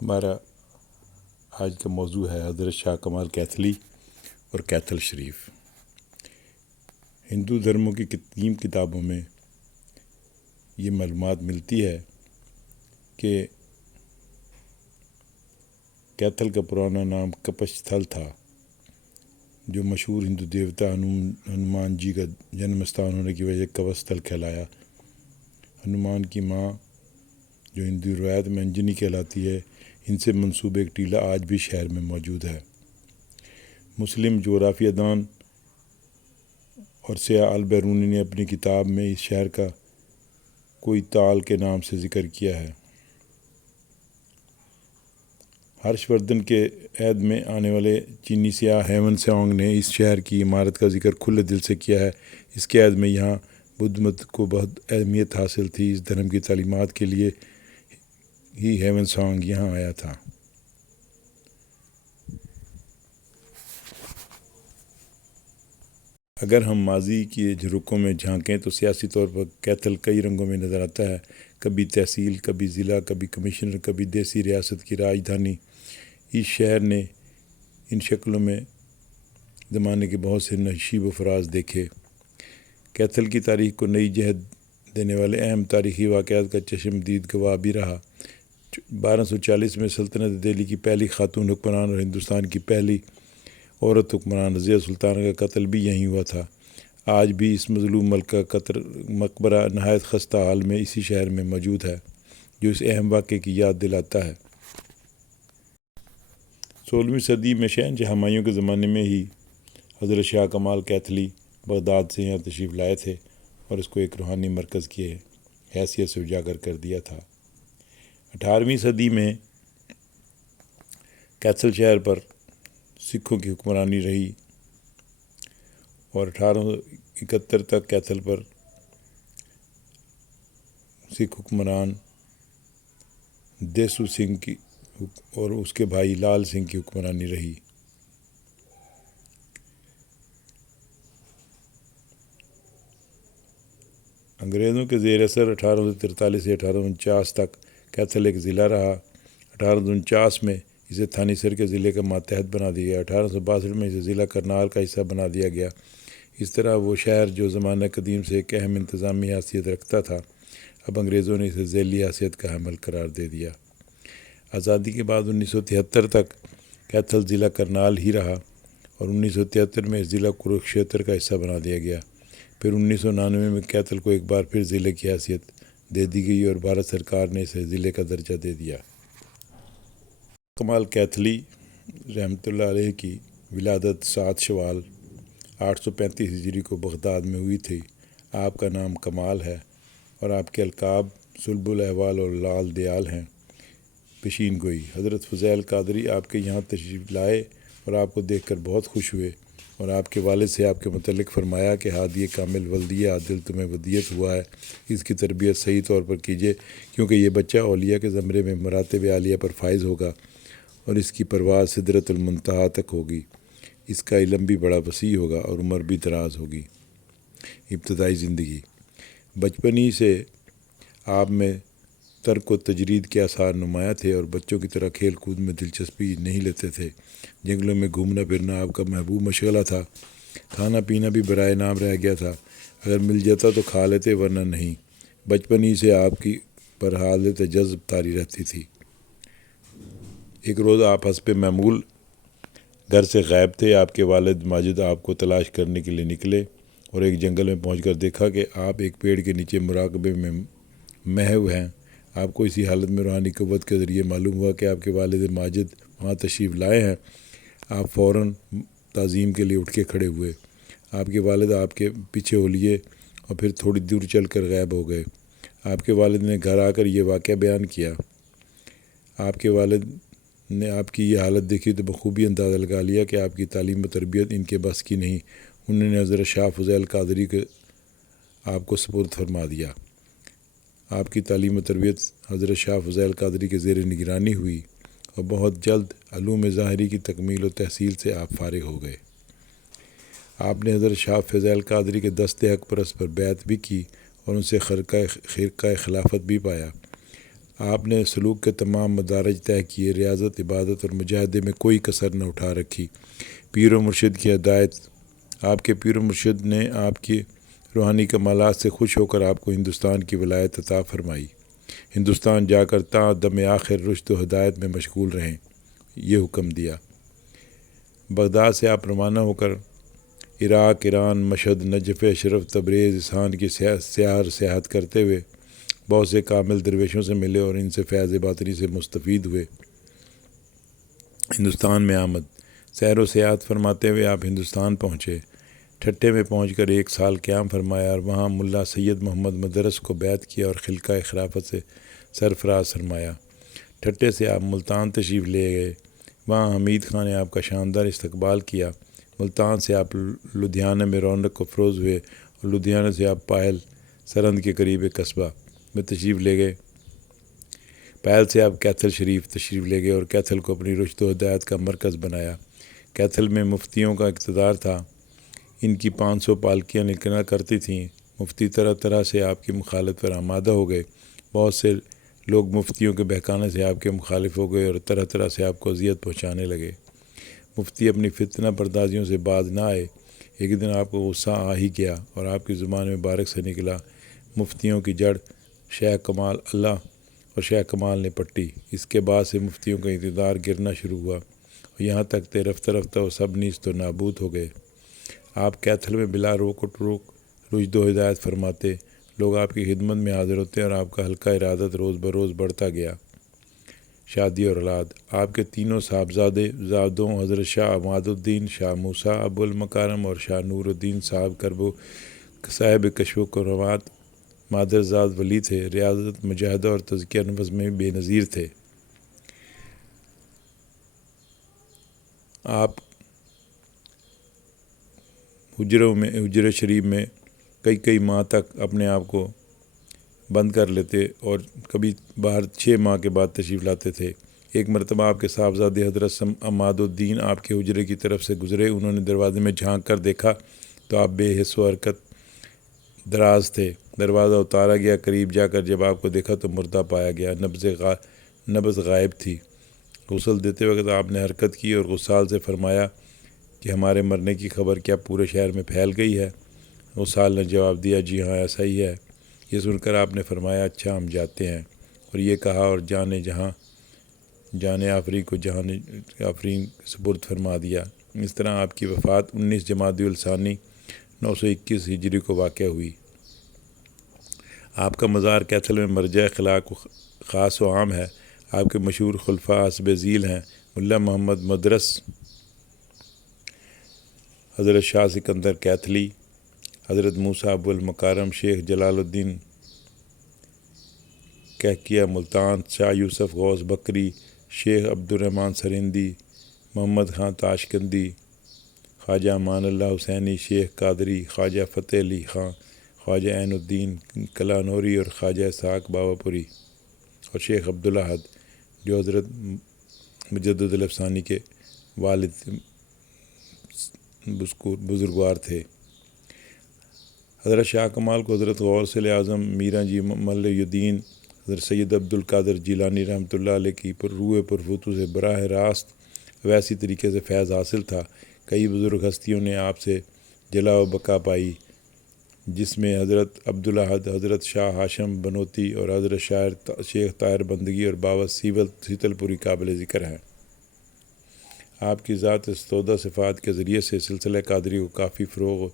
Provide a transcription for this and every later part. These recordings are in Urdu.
ہمارا آج کا موضوع ہے حضرت شاہ کمال کیتھلی اور کیتھل شریف۔ ہندو دھرموں کی قدیم کتابوں میں یہ معلومات ملتی ہے کہ کیتھل کا پرانا نام کپشتھل تھا، جو مشہور ہندو دیوتا ہنومان جی کا جنم استھان ہونے کی وجہ سے کپستھل کہلایا۔ ہنومان کی ماں جو ہندو روایت میں انجنی کہلاتی ہے، ان سے منسوب ایک ٹیلہ آج بھی شہر میں موجود ہے۔ مسلم جغرافیہ دان اور سیاح البیرونی نے اپنی کتاب میں اس شہر کا کوئی تال کے نام سے ذکر کیا ہے۔ ہرش وردھن کے عہد میں آنے والے چینی سیاح ہیون سیونگ نے اس شہر کی عمارت کا ذکر کھلے دل سے کیا ہے۔ اس کے عہد میں یہاں بدھ مت کو بہت اہمیت حاصل تھی۔ اس دھرم کی تعلیمات کے لیے ہی ہیون سیونگ یہاں آیا تھا۔ اگر ہم ماضی کی جھروکوں میں جھانکیں تو سیاسی طور پر کیتھل کئی رنگوں میں نظر آتا ہے، کبھی تحصیل، کبھی ضلع، کبھی کمشنر، کبھی دیسی ریاست کی راجدھانی۔ اس شہر نے ان شکلوں میں زمانے کے بہت سے نشیب و فراز دیکھے۔ کیتھل کی تاریخ کو نئی جہت دینے والے اہم تاریخی واقعات کا چشمدید گواہ بھی رہا۔ 1240 میں سلطنت دہلی کی پہلی خاتون حکمران اور ہندوستان کی پہلی عورت حکمران رضیہ سلطانہ کا قتل بھی یہیں ہوا تھا۔ آج بھی اس مظلوم ملک کا مقبرہ نہایت خستہ حال میں اسی شہر میں موجود ہے، جو اس اہم واقعے کی یاد دلاتا ہے۔ 16ویں صدی میں شہنشاہ ہمایوں کے زمانے میں ہی حضرت شاہ کمال کیتھلی بغداد سے یہاں تشریف لائے تھے اور اس کو ایک روحانی مرکز کی حیثیت سے اجاگر کر دیا تھا۔ 18ویں صدی میں کیتھل شہر پر سکھوں کی حکمرانی رہی اور 1871 تک کیتھل پر سکھ حکمران دیسو سنگھ کی اور اس کے بھائی لال سنگھ کی حکمرانی رہی۔ انگریزوں کے زیر اثر 1843 سے 1849 تک کیتھل ایک ضلع رہا۔ 1849 میں اسے تھانی سر کے ضلع کا ماتحت بنا دیا گیا۔ 1862 میں اسے ضلع کرنال کا حصہ بنا دیا گیا۔ اس طرح وہ شہر جو زمانہ قدیم سے ایک اہم انتظامی حیثیت رکھتا تھا، اب انگریزوں نے اسے ذیلی حیثیت کا حامل قرار دے دیا۔ آزادی کے بعد 1973 تک کیتھل ضلع کرنال ہی رہا اور 1973 میں اس ضلع کروکشیتر کا حصہ بنا دیا گیا۔ پھر 1999 میں کیتھل کو ایک بار پھر ضلع کی حیثیت دے دی گئی اور بھارت سرکار نے اسے ضلع کا درجہ دے دیا۔ کمال کیتھلی رحمۃ اللہ علیہ کی ولادت 7 شوال 835 ہجری کو بغداد میں ہوئی تھی۔ آپ کا نام کمال ہے اور آپ کے القاب صلب الاحوال اور لال دیال ہیں۔ پیشین گوئی: حضرت فضیل قادری آپ کے یہاں تشریف لائے اور آپ کو دیکھ کر بہت خوش ہوئے اور آپ کے والد سے آپ کے متعلق فرمایا کہ ہادی کامل ولدیہ عادل تمہیں ودیت ہوا ہے، اس کی تربیت صحیح طور پر کیجیے، کیونکہ یہ بچہ اولیاء کے زمرے میں مراتب عالیہ پر فائز ہوگا اور اس کی پرواز سدرۃ المنتہا تک ہوگی۔ اس کا علم بھی بڑا وسیع ہوگا اور عمر بھی دراز ہوگی۔ ابتدائی زندگی: بچپن ہی سے آپ میں ترک و تجرید کے آثار نمایاں تھے اور بچوں کی طرح کھیل کود میں دلچسپی نہیں لیتے تھے۔ جنگلوں میں گھومنا پھرنا آپ کا محبوب مشغلہ تھا۔ کھانا پینا بھی برائے نام رہ گیا تھا، اگر مل جاتا تو کھا لیتے ورنہ نہیں۔ بچپن ہی سے آپ کی پر حالت جذب طاری رہتی تھی۔ ایک روز آپ حسب معمول گھر سے غائب تھے۔ آپ کے والد ماجد آپ کو تلاش کرنے کے لیے نکلے اور ایک جنگل میں پہنچ کر دیکھا کہ آپ ایک پیڑ کے نیچے مراقبے میں محو ہیں۔ آپ کو اسی حالت میں روحانی قوت کے ذریعے معلوم ہوا کہ آپ کے والد ماجد وہاں تشریف لائے ہیں۔ آپ فوراً تعظیم کے لیے اٹھ کے کھڑے ہوئے۔ آپ کے والد آپ کے پیچھے ہو لیے اور پھر تھوڑی دور چل کر غائب ہو گئے۔ آپ کے والد نے گھر آ کر یہ واقعہ بیان کیا۔ آپ کے والد نے آپ کی یہ حالت دیکھی تو بخوبی اندازہ لگا لیا کہ آپ کی تعلیم و تربیت ان کے بس کی نہیں۔ انہوں نے حضرت شاہ فضیل قادری کے آپ کو سپرد فرما دیا۔ آپ کی تعلیم و تربیت حضرت شاہ فضیل قادری کے زیر نگرانی ہوئی اور بہت جلد علوم ظاہری کی تکمیل و تحصیل سے آپ فارغ ہو گئے۔ آپ نے حضرت شاہ فضیل قادری کے دست حق پرست پر بیعت بھی کی اور ان سے خرقہ خلافت بھی پایا۔ آپ نے سلوک کے تمام مدارج طے کیے، ریاضت، عبادت اور مجاہدے میں کوئی کسر نہ اٹھا رکھی۔ پیر و مرشد کی ہدایت، آپ کے پیر و مرشد نے آپ کی روحانی کمالات سے خوش ہو کر آپ کو ہندوستان کی ولایت عطا فرمائی۔ ہندوستان جا کر تا دم آخر رشد و ہدایت میں مشغول رہیں، یہ حکم دیا۔ بغداد سے آپ روانہ ہو کر عراق، ایران، مشہد، نجف، شرف، تبریز، اصفہان کی سیاحت کرتے ہوئے بہت سے کامل درویشوں سے ملے اور ان سے فیض باطنی سے مستفید ہوئے۔ ہندوستان میں آمد، سیر و سیاحت فرماتے ہوئے آپ ہندوستان پہنچے۔ ٹھٹے میں پہنچ کر 1 سال قیام فرمایا اور وہاں ملا سید محمد مدرس کو بیعت کیا اور خلقہ خلافت سے سرفراز فرمایا۔ ٹھٹے سے آپ ملتان تشریف لے گئے، وہاں حمید خان نے آپ کا شاندار استقبال کیا۔ ملتان سے آپ لدھیانہ میں رونق افروز ہوئے اور لدھیانہ سے آپ پائل سرند کے قریب قصبہ میں تشریف لے گئے۔ پائل سے آپ کیتھل شریف تشریف لے گئے اور کیتھل کو اپنی رشد و ہدایت کا مرکز بنایا۔ کیتھل میں مفتیوں کا اقتدار تھا، ان کی 500 پالکیاں نکلا کرتی تھیں۔ مفتی طرح طرح سے آپ کی مخالفت پر آمادہ ہو گئے۔ بہت سے لوگ مفتیوں کے بہکانے سے آپ کے مخالف ہو گئے اور طرح طرح سے آپ کو اذیت پہنچانے لگے۔ مفتی اپنی فتنہ پردازیوں سے باز نہ آئے۔ ایک دن آپ کو غصہ آ ہی گیا اور آپ کی زبان مبارک سے نکلا، مفتیوں کی جڑ شیخ کمال اللہ اور شیخ کمال نے پٹی۔ اس کے بعد سے مفتیوں کا اقتدار گرنا شروع ہوا اور یہاں تک کہ رفتہ رفتہ وہ سب نیست و نابود ہو گئے۔ آپ کیتھل میں بلا روک رشد و ہدایت فرماتے، لوگ آپ کی خدمت میں حاضر ہوتے اور آپ کا حلقہ ارادت روز بروز بڑھتا گیا۔ شادی اور اولاد، آپ کے تینوں صاحبزادوں حضرت شاہ عماد الدین، شاہ موسیٰ ابو المکارم اور شاہ نور الدین صاحب کشف و کرامات مادرزاد ولی تھے۔ ریاضت، مجاہدہ اور تزکیہ نفس میں بے نظیر تھے۔ آپ حجرہ شریف میں کئی ماہ تک اپنے آپ کو بند کر لیتے اور کبھی باہر 6 ماہ کے بعد تشریف لاتے تھے۔ ایک مرتبہ آپ کے صاحبزادے حضرت عماد الدین آپ کے حجرے کی طرف سے گزرے۔ انہوں نے دروازے میں جھانک کر دیکھا تو آپ بے حس و حرکت دراز تھے۔ دروازہ اتارا گیا، قریب جا کر جب آپ کو دیکھا تو مردہ پایا گیا، نبض غائب تھی۔ غسل دیتے وقت آپ نے حرکت کی اور غسال سے فرمایا کہ ہمارے مرنے کی خبر کیا پورے شہر میں پھیل گئی ہے؟ غسال نے جواب دیا، جی ہاں ایسا ہی ہے۔ یہ سن کر آپ نے فرمایا، اچھا ہم جاتے ہیں، اور یہ کہا اور جان آفرین کو جہان آفرین سپرد فرما دیا۔ اس طرح آپ کی وفات 19 جمادی الثانی 921 ہجری کو واقع ہوئی۔ آپ کا مزار کیتھل میں مرجع اخلاق خاص و عام ہے۔ آپ کے مشہور خلفاء حسب ذیل ہیں: ملا محمد مدرس، حضرت شاہ سکندر کیتھلی، حضرت موسیٰ ابو المکارم، شیخ جلال الدین کہکیہ ملتان، شاہ یوسف غوث بکری، شیخ عبدالرحمن سرہندی، محمد خان تاشقندی، خواجہ امان اللہ حسینی، شیخ قادری، خواجہ فتح علی خان، خواجہ عین الدین کلانوری اور خواجہ اسحاق بابا پوری اور شیخ عبدالاحد، جو حضرت مجدد الافسانی کے والد بزرگوار تھے۔ حضرت شاہ کمال کو حضرت غوث اعظم میراں جی ملہ الدین حضرت سید عبد القادر جیلانی رحمۃ اللہ علیہ کی روح پرفتو سے براہ راست ویسی طریقے سے فیض حاصل تھا۔ کئی بزرگ ہستیوں نے آپ سے جلا و بقا پائی، جس میں حضرت عبدالاحد، حضرت شاہ ہاشم بنوتی اور حضرت شیخ طاہر بندگی اور بابا سیتل پوری قابل ذکر ہیں۔ آپ کی ذات استودہ صفات کے ذریعے سے سلسلہ قادری کو کافی فروغ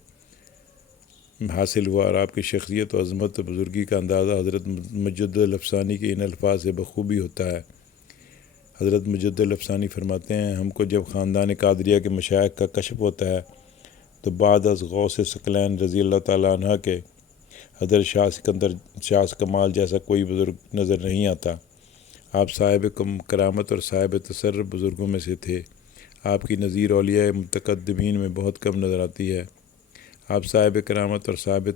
حاصل ہوا اور آپ کی شخصیت و عظمت و بزرگی کا اندازہ حضرت مجدد الافسانی کے ان الفاظ سے بخوبی ہوتا ہے۔ حضرت مجدد الافسانی فرماتے ہیں، ہم کو جب خاندان قادریہ کے مشائخ کا کشف ہوتا ہے تو بعد از غوث ثقلین رضی اللہ تعالیٰ عنہ کے حضرت شاہ کمال جیسا کوئی بزرگ نظر نہیں آتا۔ آپ صاحب کرامت اور صاحب تصرف بزرگوں میں سے تھے۔ آپ کی نظیر اولیاء متقدمین میں بہت کم نظر آتی ہے۔ آپ صاحب کرامت اور صاحب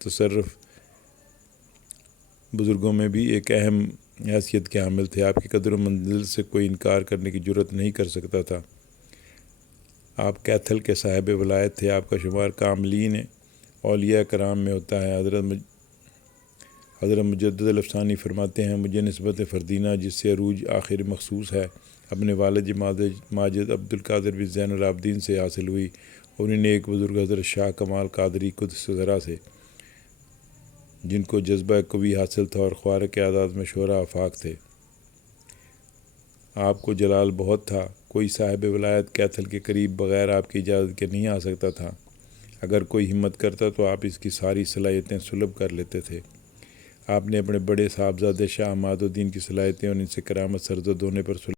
تصرف بزرگوں میں بھی ایک اہم حیثیت کے حامل تھے۔ آپ کی قدر و منزل سے کوئی انکار کرنے کی جرات نہیں کر سکتا تھا۔ آپ کیتھل کے صاحب ولایت تھے۔ آپ کا شمار کاملین اولیاء کرام میں ہوتا ہے۔ حضرت مجدد الافسانی فرماتے ہیں مجھے نسبت فردینہ جس سے عروج آخر مخصوص ہے اپنے والد ماجد عبد القادر بن زین العابدین سے حاصل ہوئی، اور انہیں ایک بزرگ حضرت شاہ کمال قادری قدس سرا سے، جن کو جذبہ قوی حاصل تھا اور خوارق اعداد میں شعراء آفاق تھے۔ آپ کو جلال بہت تھا، کوئی صاحب ولایت کیتھل کے قریب بغیر آپ کی اجازت کے نہیں آ سکتا تھا، اگر کوئی ہمت کرتا تو آپ اس کی ساری صلاحیتیں سلب کر لیتے تھے۔ آپ نے اپنے بڑے صاحبزادے شاہ عماد الدین کی صلاحیتیں اور ان سے کرامت سرزد ہونے پر